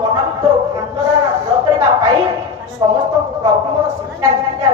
ମନ ଭିତରୁ ଭାବନା ଦୂର କରିବା ପାଇଁ ସମସ୍ତଙ୍କୁ ପ୍ରଭୁଙ୍କର ଶିକ୍ଷା ଦୀକ୍ଷା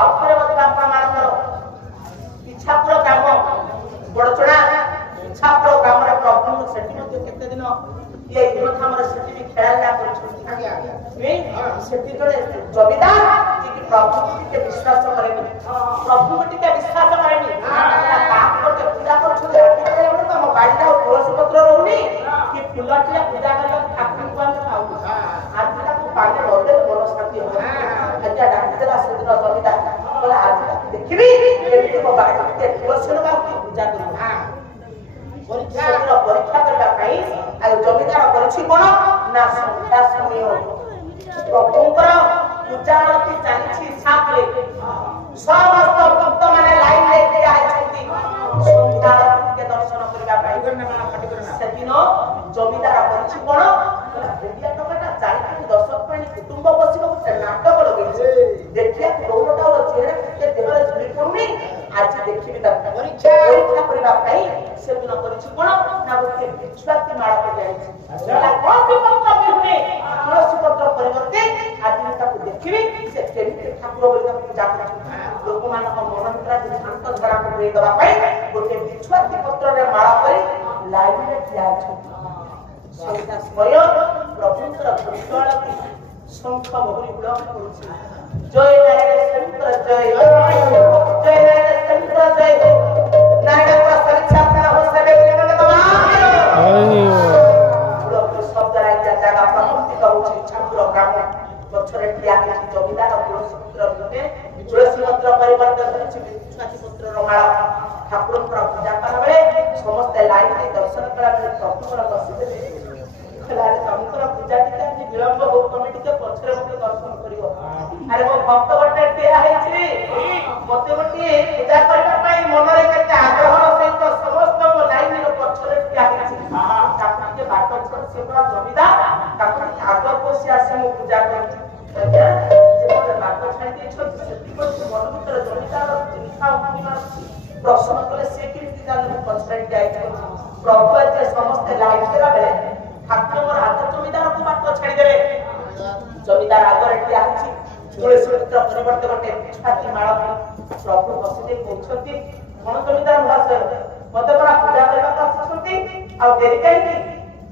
ଆଉ ଥରେ ମଧ୍ୟ ବାପା ମାନଙ୍କର ଇଚ୍ଛାପୁର ଗ୍ରାମ ବଡ଼ଚଣା ଇଚ୍ଛାପୁର ଗ୍ରାମରେ ପ୍ରଭୁଙ୍କୁ ସେଠି ମଧ୍ୟ କେତେ ଦିନ ଇଏ ଆମର ସେଠି ବି ଖେଳାଳିଆ କରିଛନ୍ତି ସେଠି ଜଣେ ଜମିଦାର ଯିଏକି ପ୍ରଭୁଙ୍କୁ ଟିକେ ବିଶ୍ୱାସ କରେନି ପ୍ରଭୁଙ୍କୁ ଟିକେ ବିଶ୍ୱାସ କରେନି ଗୋଟେ ପୂଜା କରୁଛନ୍ତି ତମ ବାଡ଼ିରେ ଆଉ ତୁଳସୀ ପତ୍ର ରହୁନି କି ଫୁଲ ଟିକେ ପୂଜା କରିବା ଠାକୁରଙ୍କୁ ଆମେ ଖାଉଛୁ ଆଜି ତାକୁ ପାଣି ରଖିଲେ ମନ ଶାନ୍ତି ହବ ଆଜ୍ଞା ଡାକିଦେଲା ସେଦିନ ଜମିଦାର କହିଲା ଆଜି ତାକୁ ଦେଖିବି କେମିତି ମୋ ବାଡ଼ିରେ ଟିକେ ତୁଳସୀ ଲଗା ପୂଜା କରିବ ପରୀକ୍ଷା କରିବା ପାଇଁ ଆଉ ଜମିଦାର କରିଛି କଣ ନା ସନ୍ଧ୍ୟା ସମୟ ପ୍ରଭୁଙ୍କର ପୂଜା ଆଳତି ଚାଲିଛି ସାପରେ ସମସ୍ତ ଭକ୍ତ ମାନେ ଲାଇନରେ ଠିଆ ହେଇଛନ୍ତି ସନ୍ଧ୍ୟା ଆଳତିকে ଦର୍ଶନ କରିବା ପାଇଁ ସେଦିନ ଜମିଦାର କରିଛି କଣ ଭେଣ୍ଡିଆ ଟଙ୍କାଟା ଚାରିଟି 10 ପ୍ରାଣୀ କୁଟୁମ୍ବ ବସିବ ଗୋଟେ ନାଟକ ଲଗେଇছে ଦେଖିବାକୁ ଦୌଡ଼ଟାର ଚେହେରା ଟିକେ ଦେହରେ ଝୁଲି ପଡୁନି ଆଜି ଦେଖିବି ତାକୁ ପରୀକ୍ଷା କରିବା ପାଇଁ ସେଦିନ କରିଛି କଣ ନା ଗୋଟେ ବିଛୁଆତି ମାଳ କରିଯାଇଛି ତୁଳସୀ ପତ୍ର ପରିବର୍ତ୍ତେ ଆଜି ତାକୁ ଦେଖିବି ସେ କେମିତି ଠାକୁର ବୋଲି ତାକୁ ପୂଜା କରୁଛନ୍ତି ଲୋକମାନଙ୍କ ମନ ଭିତରେ ଶାନ୍ତ ଧାରାକୁ ଦେଇଦେବା ପାଇଁ ଗୋଟେ ବିଛୁଆତି ପତ୍ରରେ ମାଳ କରି ଲାଇନରେ ଠିଆ ହେଇଛନ୍ତି ସେଇଟା ସ୍ୱୟଂ ପ୍ରଭୁଙ୍କର ଭକ୍ତଳତି ଶଙ୍ଖ ମହୁରୀ ବିଳମ୍ବ କରୁଛି ଜୟ ନାରାୟଣ ଶଙ୍କର ଜୟ ଜୟ ନାରାୟଣ ଶଙ୍କର ଜୟ ନାରାୟଣ ପରୀକ୍ଷା हो सके शब्द राज्य जगह प्रकृतिक होची छात्र ग्राम पछरे ठिया होची जमीदार तुलसी पत्र भिते तुलसी पत्र परिवर्तन होची बिछुआती पत्र रमाळ ठाकुरଙ୍କର पूजा करा बेले समस्त लाइन रे दर्शन करा बेले प्रभुଙ୍କର बसिते खलारे तमकर पूजा टिका जे विलंब हो कमिटी के पछरे मते दर्शन करियो अरे वो भक्त गोटे ठिया हैछि मते गोटे पूजा करबा पई मनरे केते आग्रह सहित समस्त को लाइन रे पछरे ठिया हैछि ताकि के बाट छोड़ से पूरा जमीदार ताकि आग्रह को से आसे मु पूजा कर जे बाट छाई छ सेति को मन भीतर जमीदार चिंता उठिमा प्रश्न कले से केति जाने पछरे ठिया हैछि प्रभु जे समस्त लाइन देला बेले ठाकुर हाथ जमीदार को बाट छाड़ी देबे जमीदार आगर ठिया हैछि तुलसी पत्र परिवर्ते गोटे छाती माळ प्रभु बसिते कहउछंती कोन जमीदार भाषा मते बड़ा पूजा करबा का आछंती आ देरी काई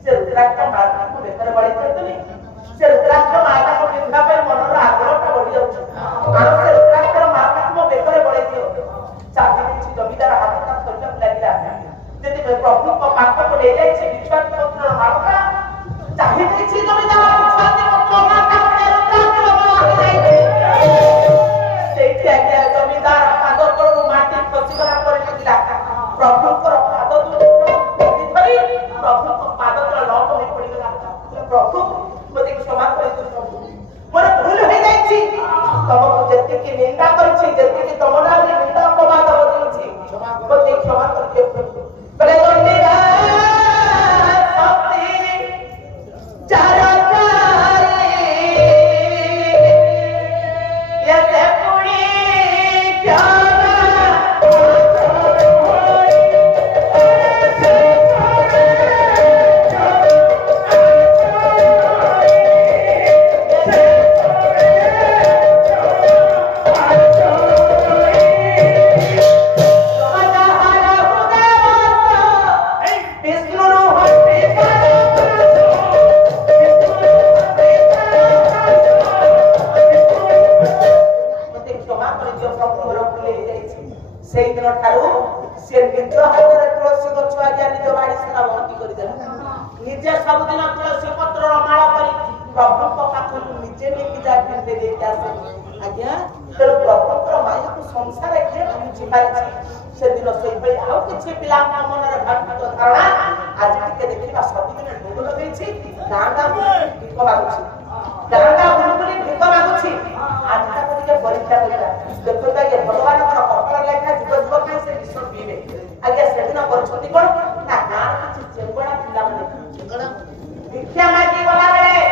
से रुद्राक्ष माता को बेकर बळी करतनी से रुद्राक्ष माता को पिंधा पे मनर आग्रहटा बढ़ी जाउछ आ से रुद्राक्ष माता को बेकर बळी दियो चाबी किछि जमीदार हाथ का सरजक लागिला जति प्रभु को पाक को ले जाय छै विश्वास पत्र माता चाहि किछि जमीदार विश्वास पत्र माता को रुद्राक्ष जमीदार पाद पर माटी खसीगला करे दिला प्रभु को पाद धरी प्रभु को पाद तल लौट होई पड़ी गला प्रभु मते क्षमा करे प्रभु मोर भूल हो जाई छी तुमको जति की निंदा करी छी जति की तुमरा निंदा अपमान होई छी मते क्षमा करके प्रभु बोले जमीदार शक्ति चारा निजे सब दिन तुलसी पत्र रमाळ करी प्रभु को पाखु निजे लेके जा के दे के आसे आज्ञा तेरे प्रभु को माया को संसार के बुझी पारछि से दिन सोई पई आउ किछि पिला मन रे भक्त धारणा आज के देखिबा सब दिन ढोल लगै छी गांगा भिक मागुछि गांगा बुलबुली भिक मागुछि आज तक के परीक्षा करिला देखो ता के भगवान को कपड़ा लेखा जुग जुग के से विश्व पीबे आज्ञा से दिन करछथि कोन ना गां किछि चेंगड़ा पिला माने भिक्षा मागी गला बेले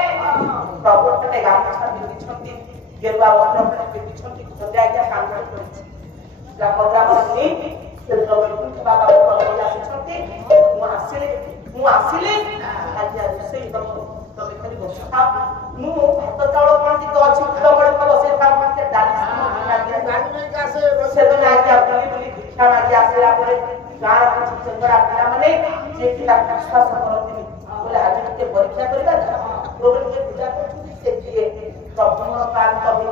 प्रभु तने गामछा पिंदी छथि गेरुआ वस्त्र पिंदी छथि सदा आज्ञा काम करछि ग्राम ग्राम नी से प्रभु बाबा को आसी छथि मु ଆସିଲି ଆଜି ରୋଷେଇ ହବ ତମେ ଖାଲି ବସ ମୁଁ ଭାତ ଚାଉଳ କଣ ଟିକେ ଅଛି ଫୁଲମଣି ବସେଇ ତାକୁ ଡାଲି ସେଦିନ ଆଜ୍ଞା ବୁଲି ବୁଲି ଭିକ୍ଷା ମାଗି ଆସିଲା ପରେ ଗାଁର କିଛି ଚେଙ୍ଗରା ପିଲାମାନେ ଯିଏ ପିଲାକୁ ବିଶ୍ୱାସ କରନ୍ତିନି ବୋଲେ ଆଜି ଟିକେ ପରୀକ୍ଷା କରିବା ପ୍ରଭୁ ଟିକେ ପୂଜା କରୁଛନ୍ତି ସେ କିଏ ପ୍ରଭୁଙ୍କର କାମ କବି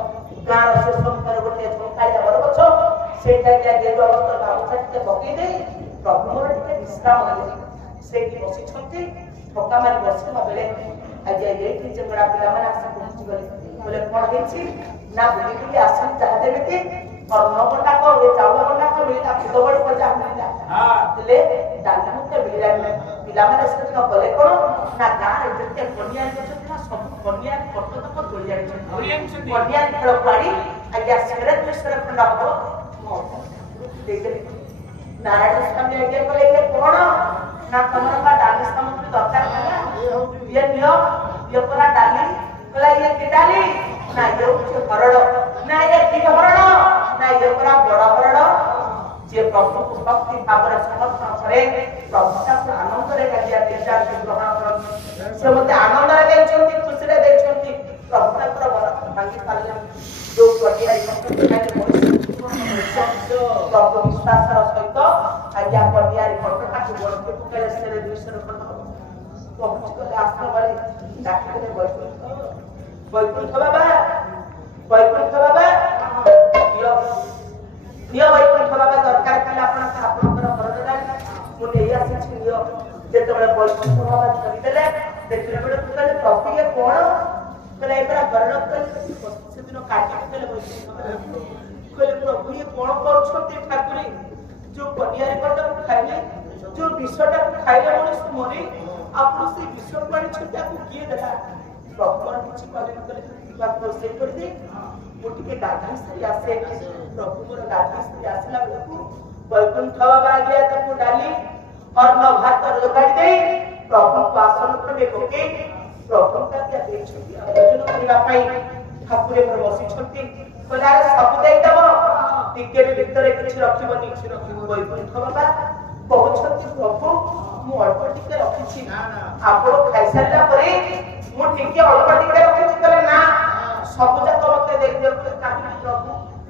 ଗାଁର ଶେଷ ମୁଖରେ ଗୋଟେ ଝଙ୍କାଳିଆ ବରଗଛ ସେଇଟା ଗେରୁଆ ବସ୍ତ୍ର ଗାମୁଛା ଟିକେ ପକେଇ ଦେଇ ପ୍ରଭୁଙ୍କର ଟିକେ ବିଶ୍ରାମ ଦେଲେ ସେଇଠି ବସିଛନ୍ତି ଠକା ମାରି ବସିବା ବେଳେ ଆଜ୍ଞା ଏଇଠି ଚେଙ୍ଗଡ଼ା ପିଲାମାନେ ଆସି ପହଞ୍ଚିଗଲେ ବୋଲେ କଣ ହେଇଛି ନା ବୁଲି ବୁଲି ଆସିଲି ଯାହା ଯେମିତି ଅନ୍ନ ଗଣ୍ଡାକ ଏ ଚାଉଳ ଗଣ୍ଡାକ ମିଳିଲା ଫୁଲବଳି ପଚା ମିଳିଲା ହେଲେ ଡାଲି ମୋତେ ମିଳିଲାନି ପିଲାମାନେ ସେଦିନ କଲେ କଣ ନା ଗାଁରେ ଯେତେ କନିଆରି ଅଛନ୍ତି ନା ସବୁ କନିଆରି ପଟତକ ତୋଳି ଆଣିଛନ୍ତି କନିଆରି ଖେଳ ପାଡ଼ି ଆଜ୍ଞା ସେରେ 200 ଖଣ୍ଡ ହବ ଦେଇଦେଲି ନାରାୟଣ ସ୍ୱାମୀ ଆଜ୍ଞା କଲେ ଇଏ କଣ ନା ତମର ବା ଡାଲି ସାମଗ୍ରୀ ଦରକାର ହେଲା ଇଏ ନିଅ ଇଏ ପରା ଡାଲି କହିଲା ଇଏ କି ଡାଲି ନା ଇଏ ହଉଛି ହରଡ଼ ନା ଇଏ କି ହରଡ଼ ନା ଇଏ ପରା ବଡ଼ ହରଡ଼ ଯିଏ ପ୍ରଭୁକୁ ଭକ୍ତି ଭାବରେ ସମର୍ପଣ କରେ ପ୍ରଭୁ ତାକୁ ଆନନ୍ଦରେ ଗ୍ରହଣ କରନ୍ତି ସେ ମୋତେ ଆନନ୍ଦରେ ଦେଇଛନ୍ତି ଖୁସିରେ ଦେଇଛନ୍ତି ପ୍ରଭୁ ତାଙ୍କର ଭାଙ୍ଗି ପାରିଲେ ଯୋଉ କଟିଆଇ ପ୍ରଭୁ ବିଶ୍ୱାସର ସହିତ ଆଜ୍ଞା କଟିଆରି କଟକାକୁ ବଳକେ ପକେଇଲେ ସେରେ 200 ଖଣ୍ଡ ପହଞ୍ଚିଗଲେ ଆସିଲା ବେଳେ ଡାକିଦେଲେ ବୈକୁଣ୍ଠ ବାବା ନିଅ ବୈକୁଣ୍ଠ ବାବା ଦରକାର ଥିଲା ଆପଣଙ୍କର ଘର ଦେଲାଣି ମୁଁ ନେଇ ଆସିଛି ନିଅ ଯେତେବେଳେ ବୈକୁଣ୍ଠ ବାବା ଧରିଦେଲେ ଦେଖିଲେ ବେଳକୁ କହିଲେ ପ୍ରଭୁ ଇଏ କଣ କହିଲେ ଏଇ ପରା ବରଣତ ସେଦିନ କାଟିକି ଦେଲେ ବୈକୁଣ୍ଠ ବାବା କହିଲେ ପ୍ରଭୁ ଇଏ କଣ କରୁଛନ୍ତି ଠାକୁରୀ ଯୋଉ କନିଆରି କଟାକୁ ଖାଇଲେ ଯୋଉ ବିଷଟାକୁ ଖାଇଲେ ମଣିଷ ମରି ଆପଣ ସେଇ ବିଷକୁ ଆଣିଛନ୍ତି ତାକୁ କିଏ ଦେଲା ପ୍ରଭୁଙ୍କର କିଛି ରୋଷେଇ କରିଦେଇ ମୁଁ ଟିକେ ଗାଧୋଇ ସାରି ଆସେ ପ୍ରଭୁଙ୍କର ଗାଧୋଇ ସାରି ଆସିଲା ବେଳକୁ ବୈକୁଣ୍ଠ ବାବା ଆଜ୍ଞା ତାକୁ ଡାଲି ଅନ୍ନ ଭାତ ଯୋଗାଡ଼ି ଦେଇ ପ୍ରଭୁଙ୍କୁ ଆସନ ଖଣ୍ଡେ ପକେଇ ପ୍ରଭୁଙ୍କୁ ଆଜ୍ଞା ଦେଇଛନ୍ତି ଭୋଜନ କରିବା ପାଇଁ ଠାକୁରେ ବସିଛନ୍ତି କହିଲେ ଆରେ ସବୁ ଦେଇଦବ ଟିକେ ବି ଭିତରେ କିଛି ରଖିବନି ବୈକୁଣ୍ଠ ବାବା କହୁଛନ୍ତି ପ୍ରଭୁ ମୁଁ ଅଳ୍ପ ଟିକେ ରଖିଛି ଆପଣ ଖାଇସାରିଲା ପରେ ମୁଁ ଟିକେ ଅଳ୍ପ ଟିକେ ରଖିଛି କହିଲେ ନା ସବୁ ଯାକ ମତେ ଦେଇଦିଅ କାହିଁକି ପ୍ରଭୁ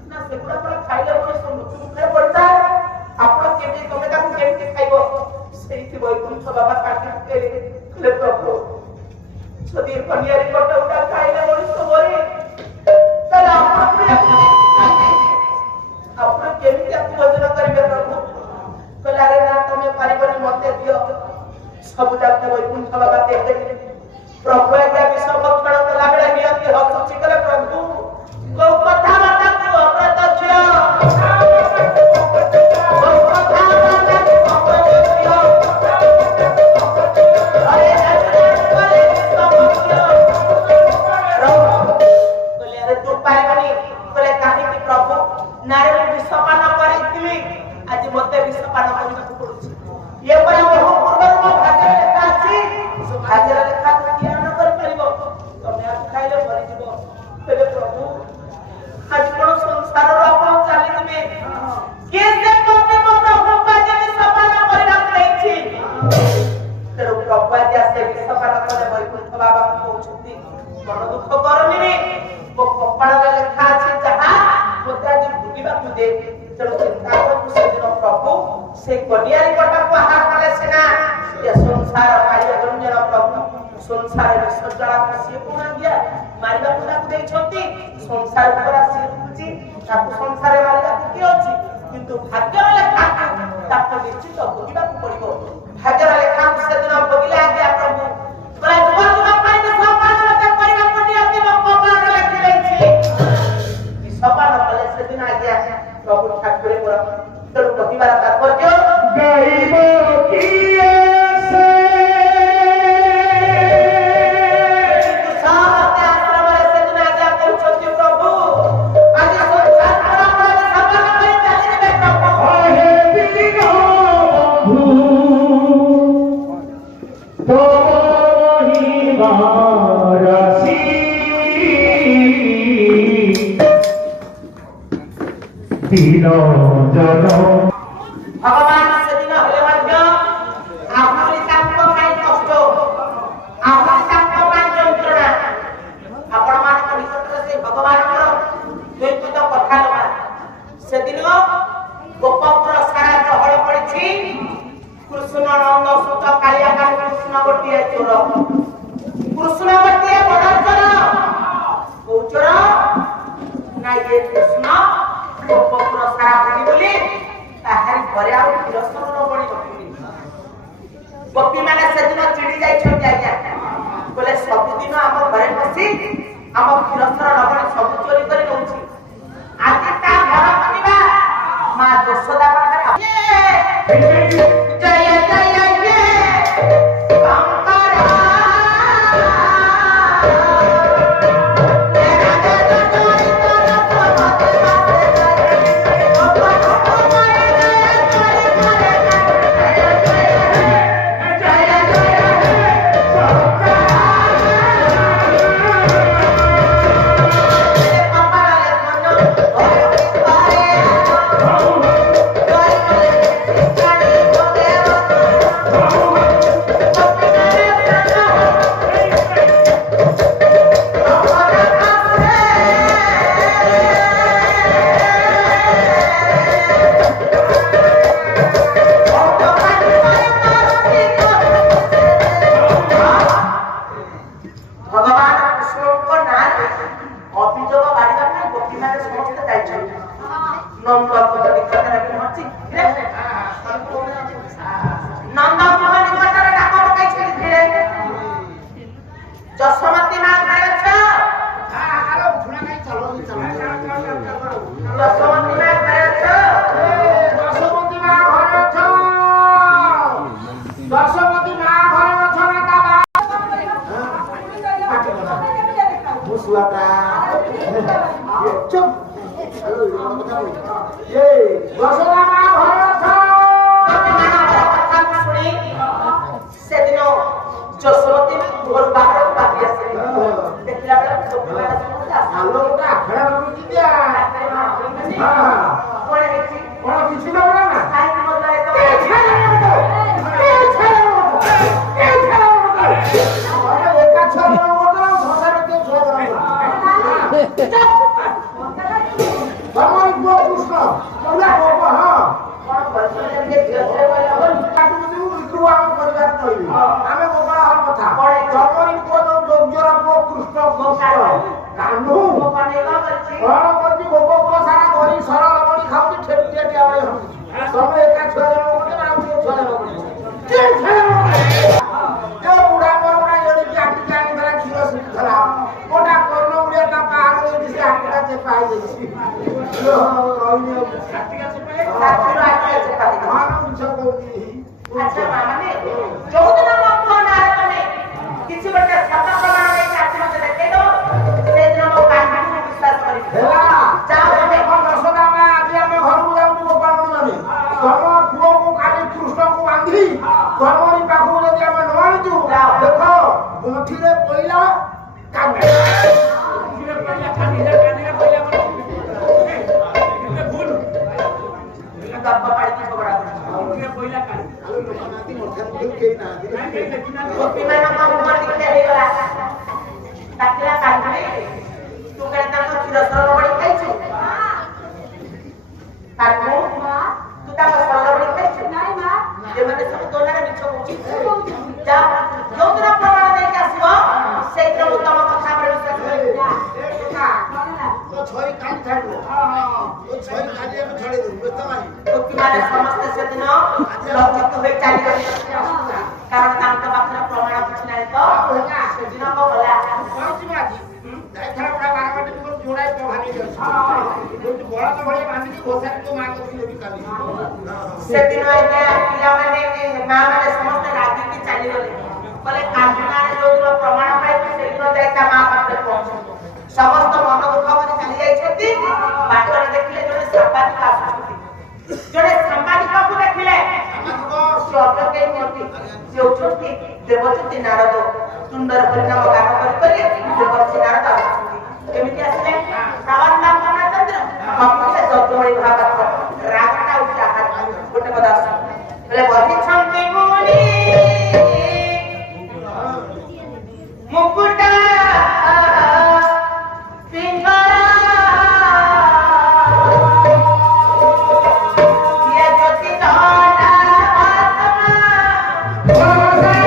ନା ସେଗୁଡା ଆପଣ ଖାଇଲେ ମଣିଷ ମୃତ୍ୟୁ ମୁଖରେ ପଡିଥାଏ ଆପଣ କେମିତି ତମେ ତାକୁ କେମିତି ଖାଇବ ସେଇଠି ବୈକୁଣ୍ଠ ବାବା କାଟି କହିଲେ ପ୍ରଭୁ ଯଦି କନିଆରି କଟକଟା ଖାଇଲେ ମଣିଷ ମରେ ତାହେଲେ ଆପଣ କେମିତି ଆକୁ ଭୋଜନ କରିବେ ପ୍ରଭୁ କହିଲେ ଆରେ ନା ତମେ ପାରିବନି ମତେ ଦିଅ ସବୁ ଯାକ ବୈକୁଣ୍ଠ ବାବା ଦେଇଦେଲେ ପ୍ରଭୁ ଆଜ୍ଞା ବିଷ ଭକ୍ଷଣ କଲା ବେଳେ ନିଅନ୍ତି ହସୁଛି କଲେ ପ୍ରଭୁ କୋଉ କଥାବାର୍ତ୍ତା ଅପ୍ରତ୍ୟକ୍ଷ ତୁ ପାରିବନି କହିଲେ କାହିଁକି ପ୍ରଭୁ ନାରେ ମୁଁ ବିଷପାନ କରାଇଥିଲି ଆଜି ମତେ ବିଷପାନ କରିବାକୁ ପଡୁଛି ଇଏ ପରେ ବହୁ ପୂର୍ବରୁ ମୋ ଭାଗ୍ୟରେ ଲେଖା ଅଛି ଭାଗ୍ୟରେ ଲେଖା କିଏ ନ କରିପାରିବ ତମେ ଆକୁ ଖାଇଲେ ମରିଯିବ କହିଲେ ପ୍ରଭୁ ଆଜି କଣ ସଂସାରରୁ ଆପଣ ଚାଲିଯିବେ କିଏ ସେ ମୋତେ ମୋ ପ୍ରଭୁଙ୍କୁ ଆଜି ବିଷପାନ କରିବାକୁ ନେଇଛି ତେଣୁ ପ୍ରଭୁ ଆଜି ଆସେ ବିଷପାନ କଲେ ବୈକୁଣ୍ଠ ବାବାଙ୍କୁ କହୁଛନ୍ତି ମନ ଦୁଃଖ କରନି ମୋ କପାଳରେ ଲେଖା ଅଛି ଯାହା ମୋତେ ଆଜି ଭୁଲିବାକୁ ଦେ ତେଣୁ ଚିନ୍ତା କରନ୍ତୁ ସେଦିନ ପ୍ରଭୁ ସେ କନିଆରି କଟାକୁ ଆହାର କଲେ ସିନା ଏ ସଂସାର ପାଇବ ଜନ୍ୟର ପ୍ରଭୁ ସଂସାର ବିସର୍ଜନାକୁ ସିଏ କଣ ଆଜ୍ଞା ମାରିବାକୁ ତାକୁ ଦେଇଛନ୍ତି ସଂସାର ଉପରେ ସିଏ ଦେଖୁଛି ତାକୁ ସଂସାରରେ ମାରିବାକୁ କିଏ ଅଛି କିନ୍ତୁ ଭାଗ୍ୟର ଲେଖାକୁ ତାକୁ ନିଶ୍ଚିତ ଭୋଗିବାକୁ ପଡିବ ଭାଗ୍ୟର ଲେଖାକୁ ସେଦିନ ଭୋଗିଲେ ଆଜ୍ଞା ପ୍ରଭୁ ସପାନ କଲେ ସେଦିନ ଆଜ୍ଞା ପ୍ରଭୁ ଠାକୁରେ ମୋର ତେଣୁ କହିବାର ତାତ୍ପର୍ଯ୍ୟ ଗାଇବ କିଏ ସେ ଆଶ୍ରମରେ ସେଦିନ ଆଜ୍ଞା କହୁଛନ୍ତି ପ୍ରଭୁ ଆଜି ସଂସାର ସପାନ କରି ଚାଲିଯିବେ ପ୍ରଭୁ ଭଗବାନ ସେଦିନ ହେଲେ ମଧ୍ୟ ଆହୁରି ତାଙ୍କ ପାଇଁ ଗୋଟିଏ ଚୋର କୃଷ୍ଣ ଗୋଟିଏ ବଡ଼ ଚୋର କୋଉ ଚୋର ନା ଇଏ କୃଷ୍ଣ ଗୋପପୁର ସାରା ବୁଲି ତାହାରି ଘରେ ଆଉ କ୍ଷୀରସର ବଳି ନଥିଲି ଗୋପୀ ମାନେ ସେଦିନ ଚିଡ଼ି ଯାଇଛନ୍ତି ଆଜ୍ଞା ବୋଲେ ସବୁଦିନ ଆମ ଘରେ ବସି ଆମ କ୍ଷୀରସର ଲବଣୀ ସବୁ ଚୋରି କରି ନଉଛି ଆଜି ତା ଘର କରିବା ମା ଯଶୋଦା ପାଖରେ ଜୟ ଜୟ ଦେବଜ୍ୟୋତି ନାରଦ ସୁନ୍ଦର ପରିଣାମ ଗାନ କରି ଦେବର୍ଷି ନାରଦ କେମିତି ଆସିଲେ ଚନ୍ଦ୍ର ଯଜ୍ଞ ଭାଗବତ ରାଗଟା ଉଚ୍ଚାରଣ ଗୋଟେ କଥା ବୋଲେ ବସିଛନ୍ତି ମୁନି ମୁକୁଟା Oh,